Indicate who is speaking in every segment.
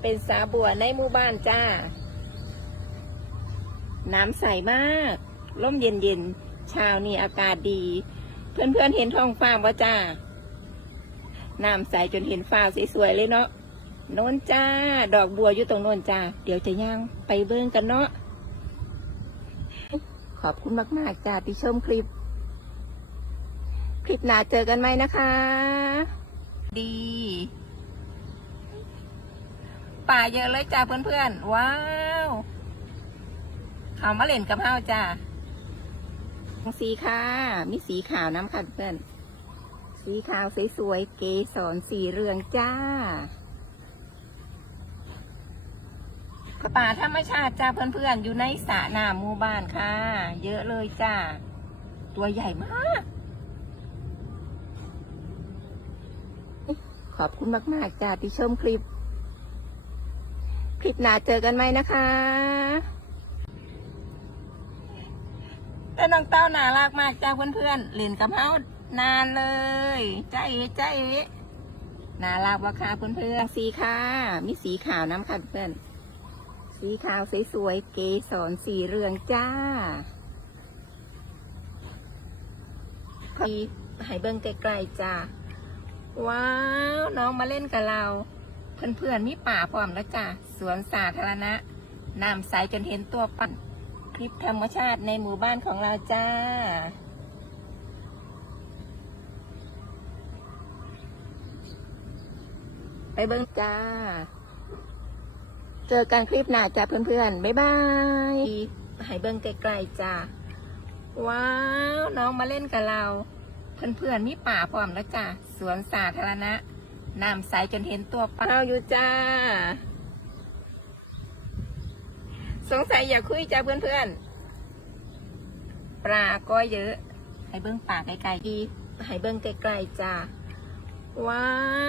Speaker 1: เป็นสาบัวในหมู่บ้านจ้า น้ำใสมากร่มเย็นเย็นเช้านี่อากาศดี เพื่อนเพื่อนเห็นท้องฟ้าบ่จ้า น้ำใสจนเห็นฟ้าสวยๆเลยเนาะโน่นจ้า ดอกบัวอยู่ตรงโน่นจ้า เดี๋ยวจะย่างไปเบิ่งกันเนาะ ขอบคุณมากๆจ้าที่ชมคลิป คลิปหน้าเจอกันไหมนะคะ ดี ป่าเยอะเลยจ้าเพื่อนๆ ว้าวเขามาเล่นกับเฮาจ้าสีค่ะมีสีขาวน้ำค่ะเพื่อน สีขาวสวยๆ เกสรสีเรืองจ้าป่าธรรมชาติจ้าเพื่อนๆ อยู่ในสระน้ำหมู่บ้านค่ะ เยอะเลยจ้า ตัวใหญ่มาก ขอบคุณมากๆจ้าที่ชมคลิป คลิปหน้าเจอกันไหมนะคะแต่น้องเต้าน่ารักมากจ้าเพื่อนๆเล่นกับเฮานานเลยจ้าเอ๋จ้าเอ๋น่ารักวะค่ะเพื่อนๆสีค่ะมีสีขาวน้ำค่ะเพื่อนสีขาวสวยๆเกสรสีเรืองจ้าพีให้เบิ้งไกลๆจ้าว้าว น้องมาเล่นกับเรา เพื่อนๆมีป่าพร้อมแล้วจ้ะสวนสาธารณะน้ำใสจนเห็นตัวปั่นคลิปธรรมชาติในหมู่บ้านของเราจ้าไปเบิ้งจ้า เจอกันคลิปหน้าจ้าเพื่อนๆ บ๊ายบายให้เบิ้งไกลๆจ้า ว้าว น้องมาเล่นกับเรา เพื่อนๆมีป่าพร้อมแล้วจ้ะสวนสาธารณะ น้ำใสจนเห็นตัวเปล่าอยู่จ้า สงสัยอยากคุยจ้าเพื่อนๆ ปลาก็เยอะ ให้เบิ้งป่าไกลๆดีให้เบิ้งไกลๆจ้า ว้า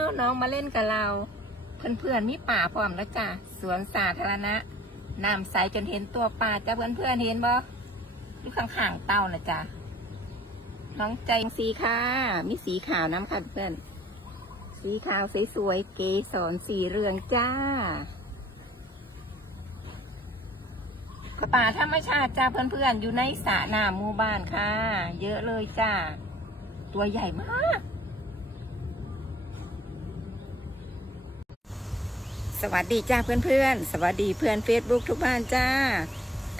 Speaker 1: ว น้องมาเล่นกับเรา เพื่อนๆมีป่าพร้อมแล้วจ้ะสวนสาธารณะ น้ำใสจนเห็นตัวปลาจ้าเพื่อนๆเห็นบ่อยู่ข้างๆเต้านะจ้ะน้องใจสีค่ะ มีสีขาวน้ำค่ะเพื่อน สีขาวสวยๆเกสรสีเรืองจ้าป่าธรรมชาติจ้าเพื่อนๆ อยู่ในสระน้ำหมู่บ้านค่ะ เยอะเลยจ้า ตัวใหญ่มาก สวัสดีจ้าเพื่อนๆ สวัสดีเพื่อนเฟซบุ๊กทุกบ้านจ้า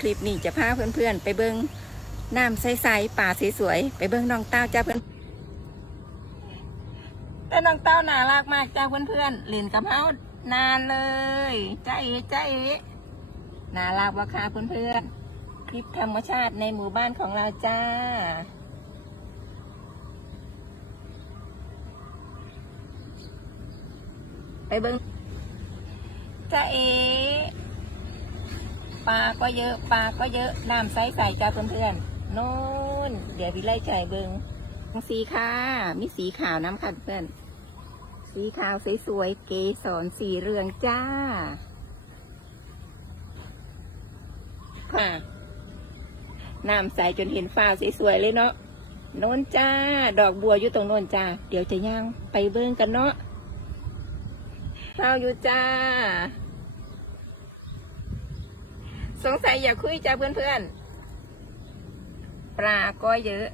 Speaker 1: คลิปนี้จะพาเพื่อนๆ ไปเบิ้งน้ำใสๆป่าสวยๆไปเบิ้งน้องเต้าจ้าเพื่อน แต่น้องเต้าน่ารักมากจ้าเพื่อนๆเล่นกับเฮานานเลยจ้าเอ๋จ้าเอ๋น่ารักวะค่ะเพื่อนๆคลิปธรรมชาติในหมู่บ้านของเราจ้าไปเบิงจ้าเอปลาก็เยอะปลาก็เยอะน้ำใสใสจ้าเพื่อนๆโน่น เดี๋ยวพี่ไล่ใจเบิงสีค่ะ มีสีขาวน้ำค่ะเพื่อน สีขาวสวยๆเกสรสีเรืองจ้า ค่ะ น้ำใสจนเห็นฟ้าสวยๆเลยเนาะโน่นจ้า ดอกบัวอยู่ตรงโน่นจ้า เดี๋ยวจะย่างไปเบิ่งกันเนาะข้าอยู่จ้า สงสัยอยากคุยจ้าเพื่อนๆ ปลาก็เยอะ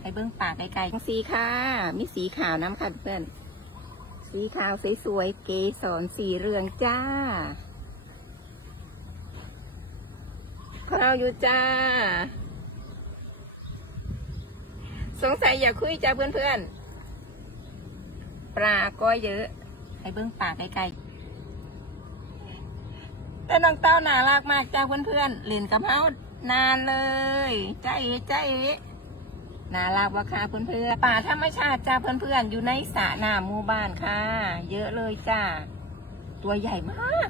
Speaker 1: ให้เบิ้งปากไกลๆสีค่ะ มีสีขาวน้ำค่ะเพื่อน สีขาวสวยๆเกสรสีเรืองจ้าข้าวอยู่จ้า สงสัยอยากคุยจ้าเพื่อนๆ ปลาก็เยอะให้เบิ้งปากไกลๆแต่น้องเต้าน่ารักมากจ้าเพื่อนๆเล่นกับเฮานานเลยจ้าเอ๋จ้าเอ๋น่ารักวะค่ะเพื่อนๆป่าธรรมชาติจ้าเพื่อนๆ อยู่ในสระน้ำหมู่บ้านค่ะ เยอะเลยจ้า ตัวใหญ่มาก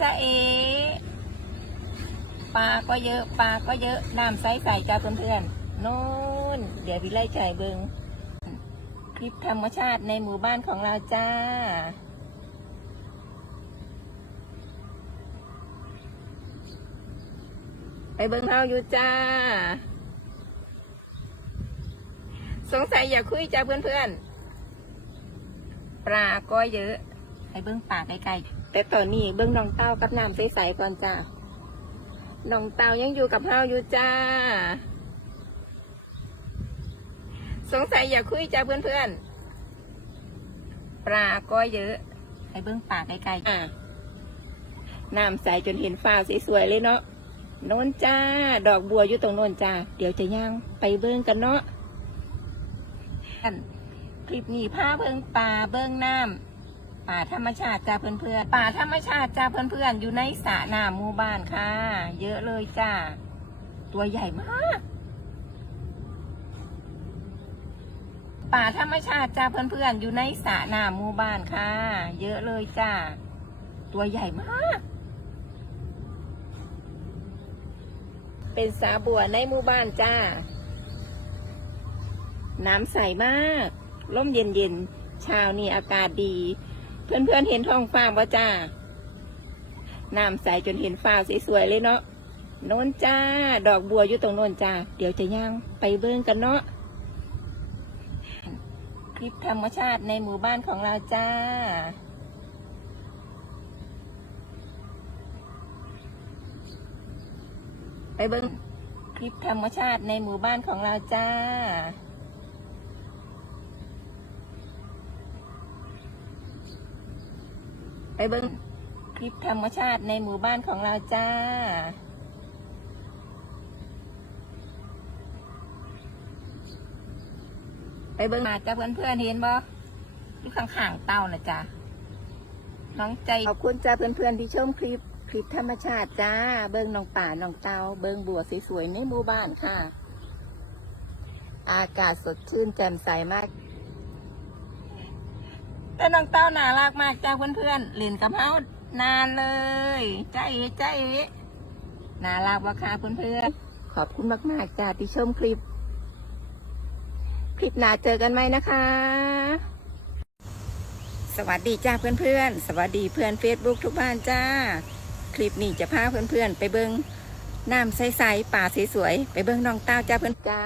Speaker 1: จ้าเอปลาก็เยอะปลาก็เยอะน้ำใสใสๆจ้าเพื่อนๆโน่น เดี๋ยวพี่ไล่ใจเบิงคลิปธรรมชาติในหมู่บ้านของเราจ้า ไปเบิ้งเฮาอยู่จ้า สงสัยอยากคุยจ้าเพื่อนๆ ปลาก็เยอะให้เบิ้งปลาไกลๆ แต่ตอนนี้เบิ้งน้องเต้ากับน้ำใสๆก่อนจ้า น้องเต้ายังอยู่กับเฮาอยู่จ้า สงสัยอยากคุยจ้าเพื่อนๆ ปลาก็เยอะให้เบิ้งปลาไกลๆน้ำใสจนเห็นฟ้าสวยๆเลยเนาะ โน่นจ้า ดอกบัวอยู่ตรงโน่นจ้า เดี๋ยวจะย่างไปเบิ้งกันเนาะคลิปนี้พาเบิ้งป่าเบิ้งน้ำป่าธรรมชาติจ้าเพื่อนๆป่าธรรมชาติจ้าเพื่อนๆอยู่ในสระน้ำหมู่บ้านค่ะ เยอะเลยจ้า ตัวใหญ่มากป่าธรรมชาติจ้าเพื่อนๆอยู่ในสระน้ำหมู่บ้านค่ะ เยอะเลยจ้า ตัวใหญ่มาก เป็นสาบัวในหมู่บ้านจ้า น้ำใสมากร่มเย็นเย็นๆเช้านี่อากาศดี เพื่อนๆเห็นท้องฟ้าบ่จ้า น้ำใสจนเห็นฟ้าสวยๆเลยเนาะโน่นจ้า ดอกบัวอยู่ตรงโน่นจ้า เดี๋ยวจะย่างไปเบิ่งกันเนาะคลิปธรรมชาติในหมู่บ้านของเราจ้า ไปเบิ้งคลิปธรรมชาติในหมู่บ้านของเราจ้า ไปเบิ้งคลิปธรรมชาติในหมู่บ้านของเราจ้า ไปเบิ้งมาจ้าเพื่อนๆเห็นบ่อยู่ข้างๆเต้านะจ้าน้องใจขอบคุณจ้าเพื่อนๆที่ชมคลิป คลิปธรรมชาติจ้า เบิ้งน้องป่าน้องเตา เบิ้งบัวสวยๆในหมู่บ้านค่ะ อากาศสดชื่นแจ่มใสมาก แต่น้องเต้าน่ารักมากจ้าเพื่อนๆเล่นกับเฮานานเลยใจใจน่ารักวะค่ะเพื่อนๆขอบคุณมากๆจ้าที่ชมคลิป คลิปหน้าเจอกันไหมนะคะ สวัสดีจ้าเพื่อนๆสวัสดีเพื่อนเฟซบุ๊กทุกบ้านจ้า คลิปนี้จะพาเพื่อนๆ ไปเบิ้งน้ำใสๆป่าสวยๆไปเบิ้งน้องเต้าจ้าเพื่อนจ้า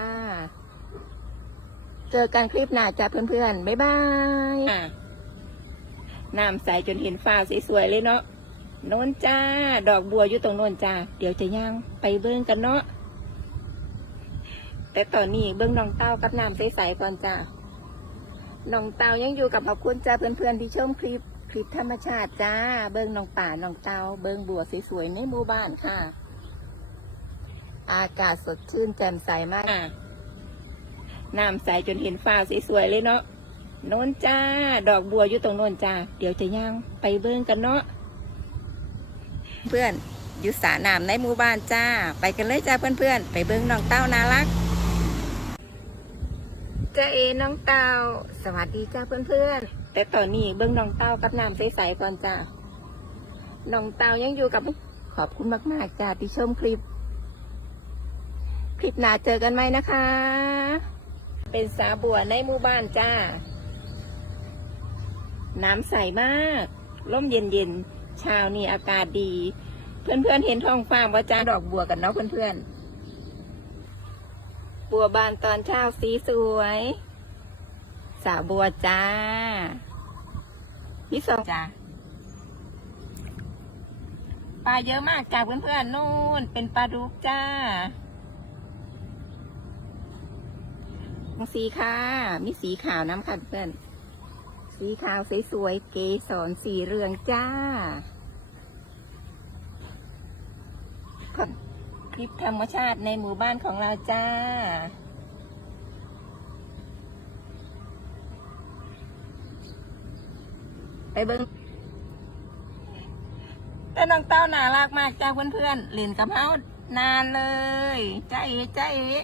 Speaker 1: เจอกันคลิปหน้าจ้าเพื่อนๆบ๊ายบายน้ำใสจนเห็นฟ้าสวยๆเลยเนาะโน่นจ้า ดอกบัวอยู่ตรงโน่นจ้า เดี๋ยวจะย่างไปเบิ้งกันเนาะแต่ตอนนี้เบิ้งน้องเต้ากับน้ำใสๆก่อนจ้าน้องเต้ายังอยู่กับขอบคุณจ้าเพื่อนๆที่ชมคลิป คลิปธรรมชาติจ้า เบิ้งนองป่านองเตา เบิ้งบัวสวยๆในหมู่บ้านค่ะ อากาศสดชื่นแจ่มใสมากน้ำใสจนเห็นฟ้าสวยๆเลยเนาะโน่นจ้า ดอกบัวอยู่ตรงโน่นจ้า เดี๋ยวจะย่างไปเบิ้งกันเนาะเพื่อนอยู่สระน้ำในหมู่บ้านจ้า ไปกันเลยจ้าเพื่อนๆ ไปเบิ้งน้องเต้าน่ารักจ้าเอน้องเต้า สวัสดีจ้าเพื่อนๆ แต่ตอนนี้เบิ้องน้องเต้ากับน้ำใสๆก่อนจ้าน้องเต้ายังอยู่กับขอบคุณมาก ๆจ้าที่ชมคลิป คลิปหน้าเจอกันไหมนะคะ เป็นสาบัวในหมู่บ้านจ้า น้ำใสมากร่มเย็นๆเช้านี่อากาศดี เพื่อนๆเห็นท้องฟ้าว่าจ้าดอกบัวกันเนาะเพื่อนๆบัวบานตอนเช้าสีสวย สาบัวจ้านี่สองจ้าปลาเยอะมากจากเพื่อนๆนู่น เป็นปลาดุกจ้าสีค่ะมีสีขาวน้ำค่ะเพื่อน สีขาวสวยๆเกสรสีเรืองจ้าคลิปธรรมชาติในหมู่บ้านของเราจ้า ไปเบิ้งแต่น้องเต้าน่ารักมากจ้าเพื่อนๆเล่นกับเฮานานเลยใจเอ๋ใจเอ๋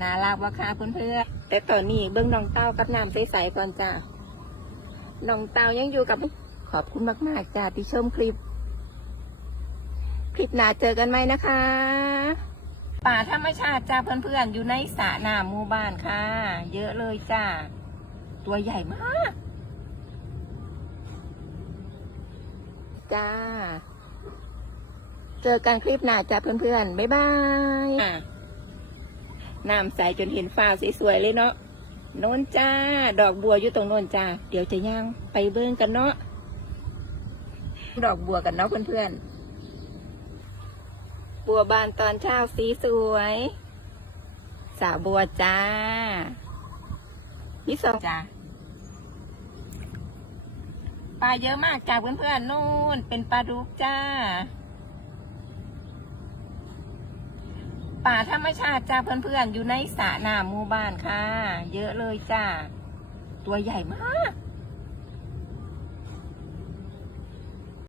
Speaker 1: น่ารักวะค่ะเพื่อนๆแต่ตอนนี้เบิ้งน้องเต้ากับน้ำใสๆก่อนจ้าน้องเต้ายังอยู่กับขอบคุณมากๆจ้าที่ชมคลิป คลิปหน้าเจอกันไหมนะคะ ป่าธรรมชาติจ้าเพื่อนๆอยู่ในสระน้ำหมู่บ้านค่ะ เยอะเลยจ้า ตัวใหญ่มาก จ้า เจอกันคลิปหน้าจ้าเพื่อนๆ บ๊ายบายน้ำใสจนเห็นฟ้าสวยๆเลยเนาะโโน่นจ้า ดอกบัวอยู่ตรงโน่นจ้า เดี๋ยวจะย่างไปเบิ้งกันเนาะ ดอกบัวกันเนาะเพื่อนๆ บัวบานตอนเช้าสีสวย สาวบัวจ้านี่สองจ้า ปลาเยอะมากจ้าเพื่อนๆนู่น เป็นปลาดุกจ้า ป่าธรรมชาติจ้าเพื่อนๆ อยู่ในสระน้ำหมู่บ้านค่ะ เยอะเลยจ้า ตัวใหญ่มาก